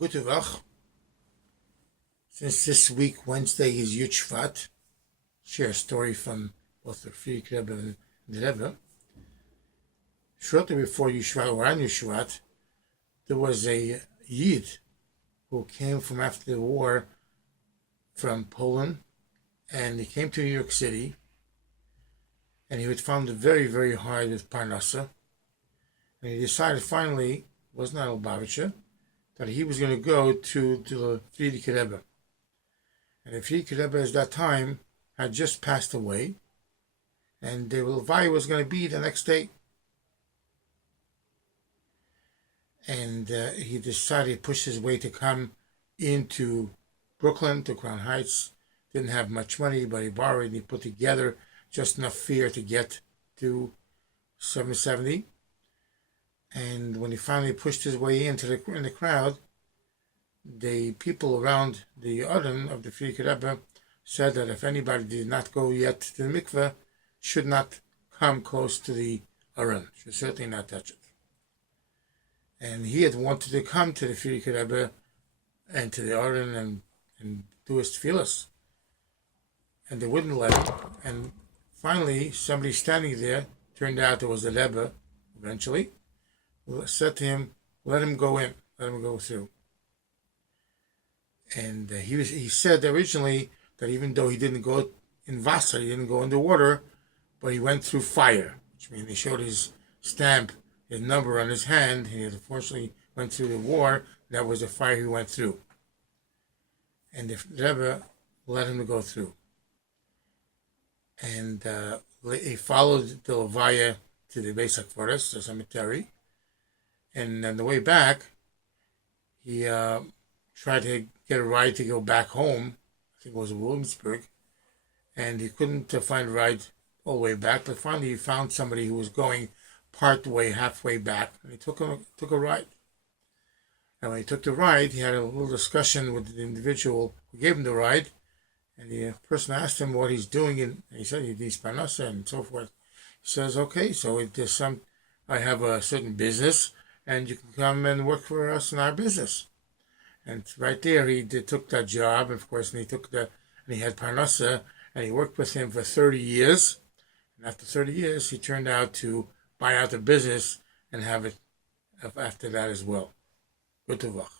Guten Tag. Since this week, Wednesday, is Yud Shvat, share a story from both the Friedrich Rebbe and the Rebbe. Shortly before Yud Shvat, or on Yud Shvat, there was a Yid who came from after the war from Poland, and he came to New York City, and he had found it very, very hard with Parnassa, and he decided finally, was not Lubavitcher, that he was going to go to the Friedrich Rebbe. And the Friedrich Rebbe at that time had just passed away, and the Levaya was going to be the next day. And he decided to push his way to come into Brooklyn, to Crown Heights. Didn't have much money, but he borrowed and he put together just enough fare to get to 770. And when he finally pushed his way in the crowd, the people around the Aron of the Friedrich Rebbe said that if anybody did not go yet to the mikveh, should not come close to the Aron, should certainly not touch it. And he had wanted to come to the Friedrich Rebbe and to the Aron and do his tefillas, and they wouldn't let him. And finally, somebody standing there, turned out it was the Rebbe, eventually, said to him, let him go in, let him go through. And he said originally that even though he didn't go in Wasser, he didn't go in the water, but he went through fire, which means he showed his stamp, his number on his hand. He unfortunately went through the war. That was the fire he went through. And the Rebbe let him go through. And he followed the Levaya to the Beis HaKvaros, the cemetery. And on the way back, he tried to get a ride to go back home. I think it was in Williamsburg. And he couldn't find a ride all the way back. But finally, he found somebody who was going part way, halfway back. And he took a ride. And when he took the ride, he had a little discussion with the individual who gave him the ride. And the person asked him what he's doing. And he said he needs Parnassa and so forth. He says, okay, so I have a certain business, and you can come and work for us in our business. And right there, he took that job, of course, and he had Parnassa, and he worked with him for 30 years. And after 30 years, he turned out to buy out the business and have it after that as well. Good to luck.